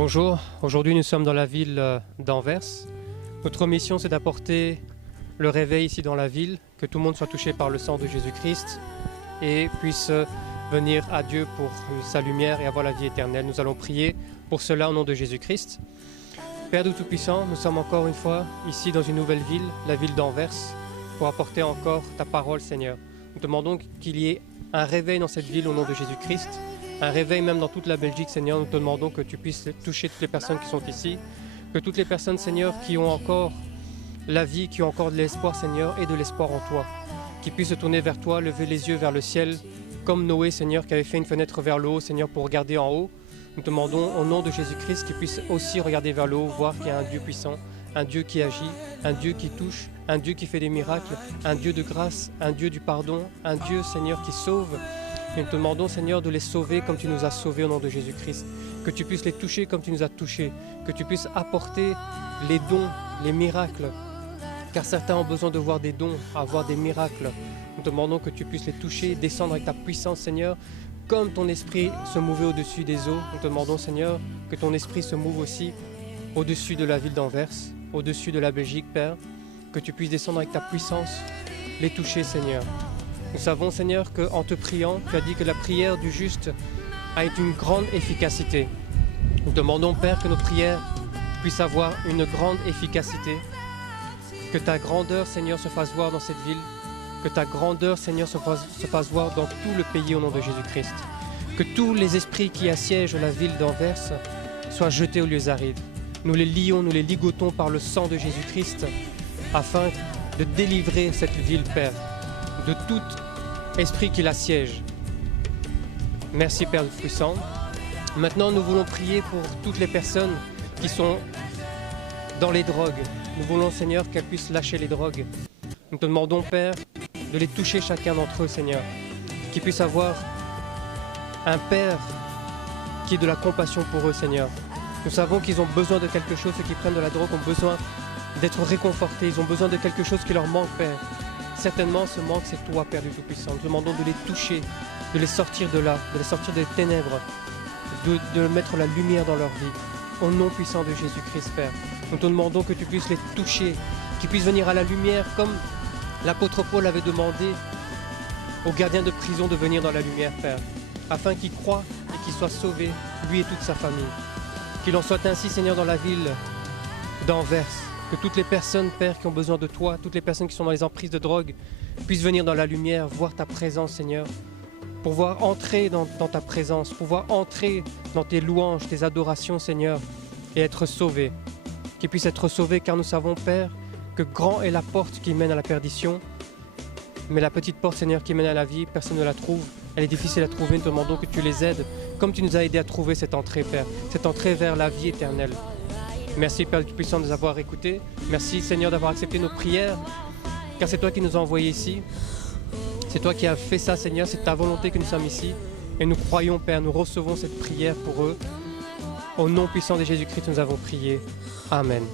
Bonjour, aujourd'hui nous sommes dans la ville d'Anvers. Notre mission c'est d'apporter le réveil ici dans la ville, que tout le monde soit touché par le sang de Jésus-Christ et puisse venir à Dieu pour sa lumière et avoir la vie éternelle. Nous allons prier pour cela au nom de Jésus-Christ. Père de Tout-Puissant, nous sommes encore une fois ici dans une nouvelle ville, la ville d'Anvers, pour apporter encore ta parole Seigneur. Nous demandons qu'il y ait un réveil dans cette ville au nom de Jésus-Christ, un réveil même dans toute la Belgique Seigneur. Nous te demandons que tu puisses toucher toutes les personnes qui sont ici, que toutes les personnes Seigneur qui ont encore la vie, qui ont encore de l'espoir Seigneur et de l'espoir en toi, qui puissent se tourner vers toi, lever les yeux vers le ciel, comme Noé Seigneur qui avait fait une fenêtre vers le haut Seigneur pour regarder en haut. Nous te demandons au nom de Jésus-Christ qu'ils puissent aussi regarder vers le haut, voir qu'il y a un Dieu puissant, un Dieu qui agit, un Dieu qui touche, un Dieu qui fait des miracles, un Dieu de grâce, un Dieu du pardon, un Dieu Seigneur qui sauve. Et nous te demandons Seigneur de les sauver comme tu nous as sauvés au nom de Jésus-Christ, que tu puisses les toucher comme tu nous as touchés, que tu puisses apporter les dons, les miracles, car certains ont besoin de voir des dons, avoir des miracles. Nous te demandons que tu puisses les toucher, descendre avec ta puissance Seigneur, comme ton esprit se mouvait au-dessus des eaux. Nous te demandons Seigneur que ton esprit se mouve aussi au-dessus de la ville d'Anvers, au-dessus de la Belgique Père, que tu puisses descendre avec ta puissance, les toucher Seigneur. Nous savons Seigneur qu'en te priant, tu as dit que la prière du juste a une grande efficacité. Nous demandons Père que nos prières puissent avoir une grande efficacité, que ta grandeur Seigneur se fasse voir dans cette ville, que ta grandeur Seigneur se fasse voir dans tout le pays au nom de Jésus-Christ, que tous les esprits qui assiègent la ville d'Anvers soient jetés aux lieux arides. Nous les lions, nous les ligotons par le sang de Jésus-Christ afin de délivrer cette ville Père de tout esprit qui l'assiège. Merci Père Puissant. Maintenant nous voulons prier pour toutes les personnes qui sont dans les drogues. Nous voulons Seigneur qu'elles puissent lâcher les drogues. Nous te demandons Père de les toucher chacun d'entre eux Seigneur, qu'ils puissent avoir un Père qui ait de la compassion pour eux Seigneur. Nous savons qu'ils ont besoin de quelque chose, ceux qui prennent de la drogue ont besoin d'être réconfortés, ils ont besoin de quelque chose qui leur manque Père. Certainement ce manque c'est toi Père du Tout-Puissant. Nous demandons de les toucher, de les sortir de là, de les sortir des ténèbres, de mettre la lumière dans leur vie. Au nom puissant de Jésus-Christ Père, nous te demandons que tu puisses les toucher, qu'ils puissent venir à la lumière comme l'apôtre Paul avait demandé aux gardiens de prison de venir dans la lumière Père, afin qu'ils croient et qu'ils soient sauvés, lui et toute sa famille. Qu'il en soit ainsi Seigneur dans la ville d'Anvers, que toutes les personnes Père qui ont besoin de toi, toutes les personnes qui sont dans les emprises de drogue puissent venir dans la lumière, voir ta présence Seigneur, pouvoir entrer dans ta présence, pouvoir entrer dans tes louanges, tes adorations Seigneur et être sauvés. Qu'ils puissent être sauvés car nous savons Père que grand est la porte qui mène à la perdition, mais la petite porte Seigneur qui mène à la vie, personne ne la trouve, elle est difficile à trouver. Nous te demandons que tu les aides comme tu nous as aidés à trouver cette entrée Père, cette entrée vers la vie éternelle. Merci Père Tout-Puissant de nous avoir écoutés, merci Seigneur d'avoir accepté nos prières, car c'est toi qui nous as envoyés ici, c'est toi qui as fait ça Seigneur, c'est ta volonté que nous sommes ici, et nous croyons Père, nous recevons cette prière pour eux. Au nom puissant de Jésus-Christ nous avons prié, Amen.